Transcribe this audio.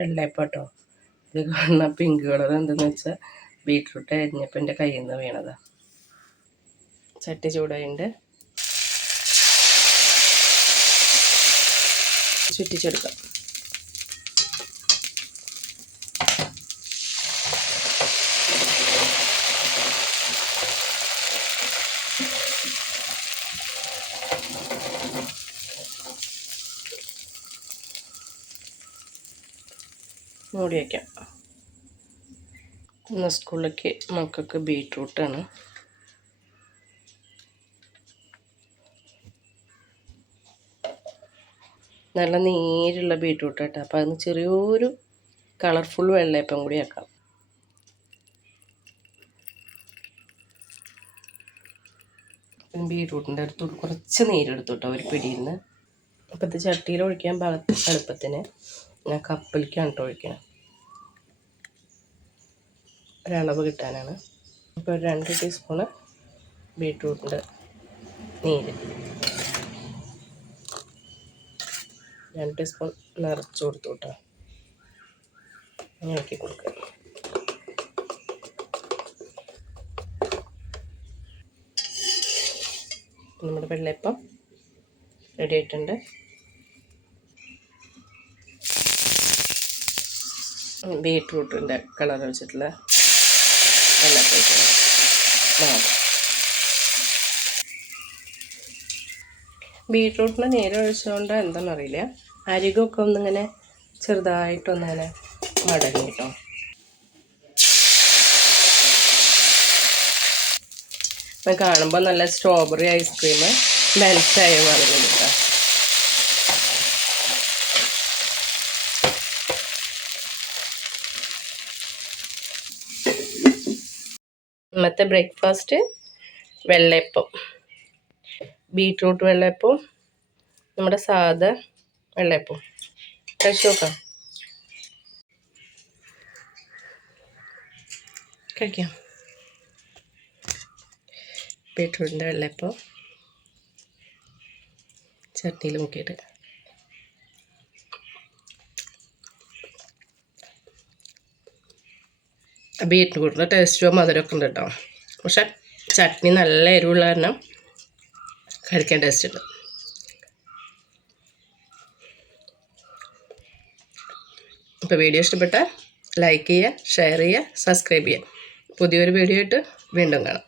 വെള്ളയപ്പാട്ടോ. ഇത് കാണുന്ന pink colour എന്തെന്ന് വെച്ചാൽ ബീട്രൂട്ട് അരിഞ്ഞപ്പോൾ എൻ്റെ കയ്യിൽ നിന്ന് വീണതാണ്. ചട്ടി ചൂടായിട്ട് ചുറ്റിച്ചെടുക്കാം. മൂടി വയ്ക്കാം. ഇന്ന് സ്കൂളിലേക്ക് മക്കൾക്ക് ബീട്രൂട്ടാണ്. നല്ല നീരുള്ള ബീട്രൂട്ട് കേട്ടോ. അപ്പോൾ അതിന് ചെറിയൊരു കളർഫുൾ വെള്ളയപ്പം കൂടി ആക്കാം. ബീട്രൂട്ടിൻ്റെ അടുത്ത് കുറച്ച് നീരെടുത്തു കേട്ടോ ഒരു പിടിയിൽ നിന്ന്. അപ്പോൾ ഇത് ചട്ടിയിൽ ഒഴിക്കാൻ എളുപ്പത്തിന് ഞാൻ കപ്പിലേക്കാണ് കേട്ടോ ഒഴിക്കണം. ഒരളവ് കിട്ടാനാണ്. ഇപ്പോൾ ഒരു 2 ടീസ്പൂണ് ബീട്രൂട്ടിൻ്റെ നീര്, 2 ടീസ്പൂൺ നിറച്ച് കൊടുത്തു കേട്ടോ. ഇളക്കി കൊടുക്കുക. നമ്മുടെ വെള്ളയപ്പം റെഡി ആയിട്ടുണ്ട്. ബീട്രൂട്ടിൻ്റെ കളർ വെച്ചിട്ടുള്ള വെള്ളയപ്പം. ബീട്രൂട്ടിന് നീര് ഒഴിച്ചുകൊണ്ട് എന്താണെന്നറിയില്ല, അരികൊക്കെ ഒന്നിങ്ങനെ ചെറുതായിട്ടൊന്നിങ്ങനെ മടങ്ങി കേട്ടോ. അപ്പം കാണുമ്പോൾ നല്ല സ്ട്രോബെറി ഐസ്ക്രീം മെൽറ്റായ മാതിരി കേട്ടോ. ഇന്നത്തെ ബ്രേക്ക്ഫാസ്റ്റ് വെള്ളയപ്പം, ബീട്രൂട്ട് വെള്ളയപ്പം, നമ്മുടെ സാധാ വെള്ളയപ്പം. കഴിച്ചു നോക്കാം. കഴിക്കാം. ബീട്രൂട്ടിൻ്റെ വെള്ളയപ്പം ചട്ടിയിൽ മുക്കിയിട്ട് ബീട്രൂട്ടിൻ്റെ ടേസ്റ്റും മധുരമൊക്കെ ഉണ്ട് കേട്ടോ. പക്ഷെ ചട്നി നല്ല എരിവുള്ള കാരണം കഴിക്കാൻ ടേസ്റ്റ് ഉണ്ട്. ഇപ്പോൾ വീഡിയോ ഇഷ്ടപ്പെട്ടാൽ ലൈക്ക് ചെയ്യുക, ഷെയർ ചെയ്യുക, സബ്സ്ക്രൈബ് ചെയ്യുക. പുതിയൊരു വീഡിയോ ആയിട്ട് വീണ്ടും കാണാം.